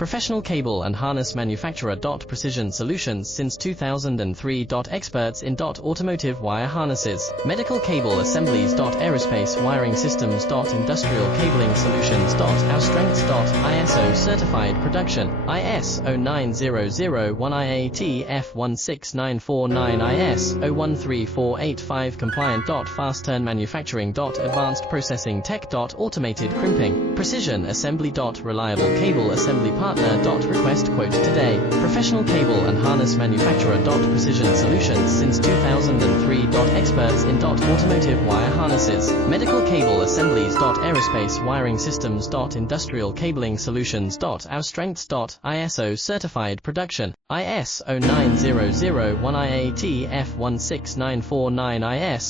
Professional cable and harness manufacturer. Precision solutions since 2003. Experts in automotive wire harnesses, medical cable assemblies. Aerospace wiring systems. Industrial cabling solutions. Our strengths. ISO certified production, ISO 9001 IATF 16949 IS 013485 compliant. Fast turn manufacturing. Advanced processing tech. Automated crimping, precision assembly. Reliable cable assembly partner. Request quote today. Professional cable and harness manufacturer. Precision solutions since 2003. Experts in automotive wire harnesses, medical cable assemblies. Aerospace wiring systems. Industrial cabling solutions. Our strengths. ISO certified production, ISO 9001 IATF 16949 IS